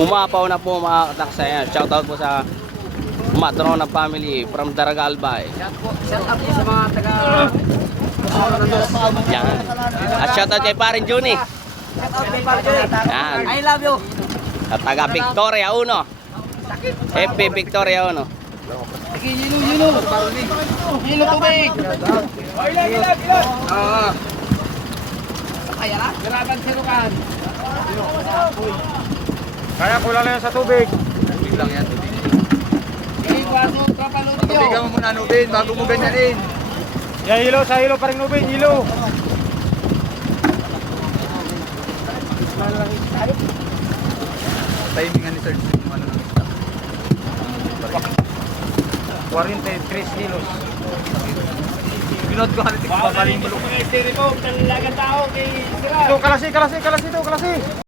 Umapaw na po mga kataksayan. Shoutout po sa Matrona family from Daraga Albay. Shout out po sa mga taga... Yan. At shoutout kay Parin Juni. Shout out kay Parjo. Yan. I love you. At taga Victoria 1. FP Victoria 1. Hilo tubig. Ilag. Kaya na? Garaban sirukan. Kaya kulang na yan sa tubig. Tubig lang yan, tubig. Kapalunod nyo. Tubigan mo muna, Nubin, bago mo ganyanin. Yan, hilo, sa hilo pa rin Nubin, hilo. Timingan ni Sir Jim, ano ng isda. 43 kilos. Pinod ko halitik, babaling mo. Ito, kalasi ito, kalasi.